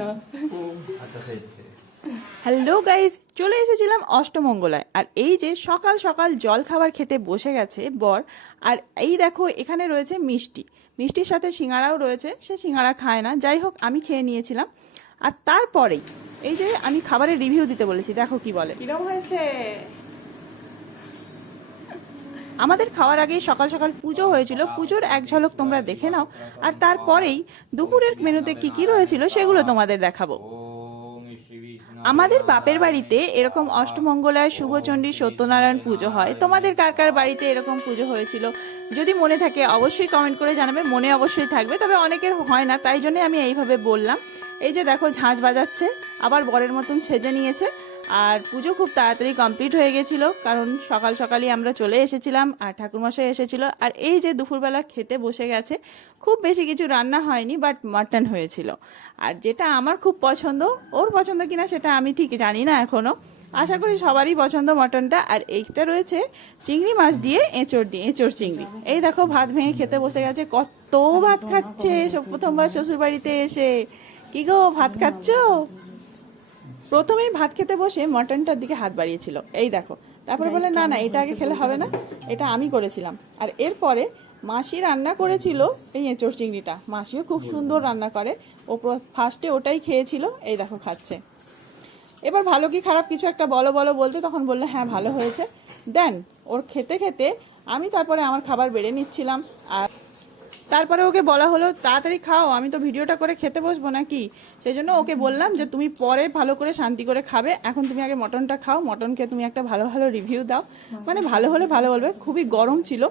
না। Hello guys চলে এসেছিলাম অষ্টমঙ্গলায়। আর এই যে সকাল সকাল জল খাবার খেতে বসে গেছে বর আর এই দেখো এখানে রয়েছে মিষ্টি। মিষ্টির সাথে সিঙ্গারাও রয়েছে সে সিঙ্গারা খায় না। যাই হোক আমি খেয়ে নিয়েছিলাম। আর তারপরেই এই যে আমি খাবারের রিভিউ দিতে বলেছি দেখো কি বলে। কিরম হয়েছে? আমাদের খাওয়ার আগে সকাল সকাল পুজো হয়েছিল। পুজোর এক ঝলক তোমরা দেখে নাও। আর তারপরেই দুপুরের মেনুতে কি কি রয়েছিল সেগুলো তোমাদের দেখাবো। আমাদের বাপের বাড়িতে এরকম অষ্টমঙ্গলায় শুভচণ্ডী সত্যনারায়ণ পুজো হয়। তোমাদের কার কার বাড়িতে এরকম পুজো হয়েছিল? যদি মনে থাকে, অবশ্যই কমেন্ট করে জানাবে। মনে অবশ্যই থাকবে, তবে অনেকের হয় না, তাই জন্য আমি এইভাবে বললাম। এই যে দেখো ঝাঁঝ বাজাচ্ছে, আবার বরের মতন সেজে নিয়েছে। আর পুজো খুব তাড়াতাড়ি কমপ্লিট হয়ে গেছিল, কারণ সকাল সকালই আমরা চলে এসেছিলাম আর ঠাকুরমশাই এসেছিল। আর এই যে দুপুরবেলা খেতে বসে গেছে, খুব বেশি কিছু রান্না হয়নি বাট মাটন হয়েছিল। আর যেটা আমার খুব পছন্দ, ওর পছন্দ কিনা সেটা আমি ঠিক জানি না এখনও আশা করি সবারই পছন্দ মটনটা। আর এইটা রয়েছে চিংড়ি মাছ দিয়ে এঁচড় দিয়ে এঁচড় চিংড়ি। এই দেখো ভাত ভেঙে খেতে বসে গেছে, কত ভাত খাচ্ছে প্রথমবার শ্বশুর বাড়িতে এসে। কি গো, ভাত খাচ্ছো? প্রথমেই ভাত খেতে বসে মটনটার দিকে হাত বাড়িয়েছিল। এই দেখো। তারপরে বলে না না এটা আগে খেলে হবে না এটা আমি করেছিলাম। আর এরপরে মাসি রান্না করেছিল এই এঁচড় চিংড়িটা। মাসিও খুব সুন্দর রান্না করে। ও ফার্স্টে ওটাই খেয়েছিল এই দেখো খাচ্ছে। এবার ভালো কি খারাপ কিছু একটা বলো বলো বলতে তখন বলল হ্যাঁ ভালো হয়েছে। দেন ওর খেতে খেতে আমি তারপরে আমার খাবার বেড়ে নিচ্ছিলাম। আর তারপরে ওকে বলা হলো, তাড়াতাড়ি খাও, আমি তো ভিডিওটা করে খেতে বসবো নাকি? সেই জন্য ওকে বললাম যে, তুমি পরে ভালো করে শান্তি করে খাবে, এখন তুমি আগে মটনটা খাও মটনকে তুমি একটা ভালো ভালো রিভিউ দাও। মানে ভালো হলে ভালো বলবে, খুবই গরম ছিল।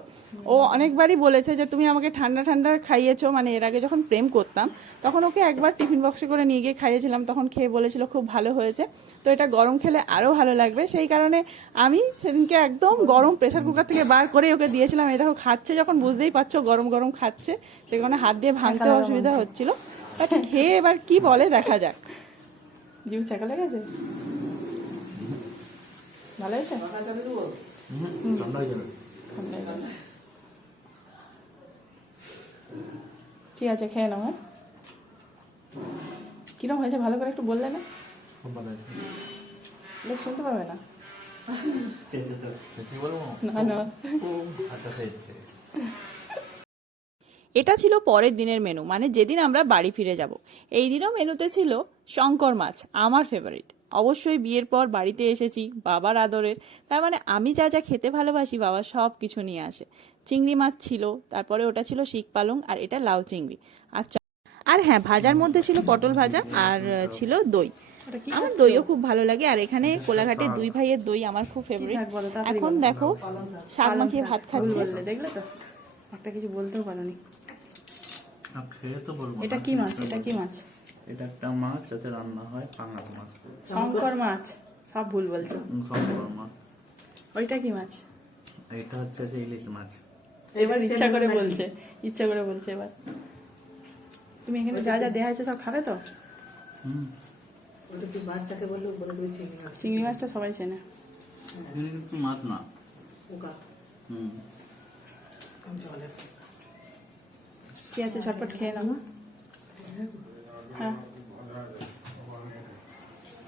ও অনেকবারই বলেছে যে, তুমি আমাকে ঠান্ডা ঠান্ডা খাইয়েছো মানে এর আগে যখন প্রেম করতাম, তখন ওকে একবার টিফিন বক্সে করে নিয়ে গিয়ে খাইয়েছিলাম, তখন খেয়ে বলেছিল খুব ভালো হয়েছে। তো এটা গরম খেলে আরও ভালো লাগবে। সেই কারণে আমি সেদিনকে একদম গরম প্রেসার কুকার থেকে বার করে ওকে দিয়েছিলাম, এই দেখো, খাচ্ছে যখন, বুঝতেই পারছ, গরম গরম খাচ্ছে। সে কারণে হাত দিয়ে ভাঙতে অসুবিধা হচ্ছিল। বাট খেয়ে এবার কি বলে দেখা যাক। জিউ চাকা লেগেছে ভালো হয়েছে? ঠান্ডা ঠিক আছে খেয়ে নাও হ্যাঁ? কিরম হয়েছে ভালো করে একটু বললে না? হয়েছে লোক শুনতে পাবে না? না না। আচ্ছা এটা ছিল পরের দিনের মেনু মানে যেদিন আমরা বাড়ি ফিরে যাব। এই দিনও মেনুতে ছিল শঙ্কর মাছ আমার ফেভারিট অবশ্যই বিয়ের পর বাড়িতে এসেছি বাবার আদরের। তার মানে আমি যা যা খেতে ভালোবাসি বাবা সব কিছু নিয়ে আসে। চিংড়ি মাছ ছিল তারপরে ওটা ছিল শিক পালং আর এটা লাউ চিংড়ি। আর চা- আর হ্যাঁ ভাজার মধ্যে ছিল পটল ভাজা আর ছিল দই। আমার দইও খুব ভালো লাগে আর এখানে কোলাঘাটে দুই ভাইয়ের দই আমার খুব ফেভারিট এখন দেখো শাক মাখিয়ে ভাত খাচ্ছে। দেখলে তো? একটা কিছু বলতেও পারোনি। আর খেয়ে তো বলব এটা কি মাছ? এটা কি মাছ? এটা একটা মাছ যাতে রান্না হয় মাছ। শঙ্কর মাছ। সব ভুল বলছো। বড় মাছ। ওইটা কি মাছ? এটা হচ্ছে যে ইলিশ মাছ। এবার ইচ্ছা করে বলছে ইচ্ছা করে বলছে এবার। তুমি এখানে যা যা দেয়া আছে সব খাবে তো? হুম। চিংড়ি মাছটা সবাই চেনে। এগুলো মাছ না। হুম। কি আছে ঝটপট খেয়ে নাও। হ্যাঁ।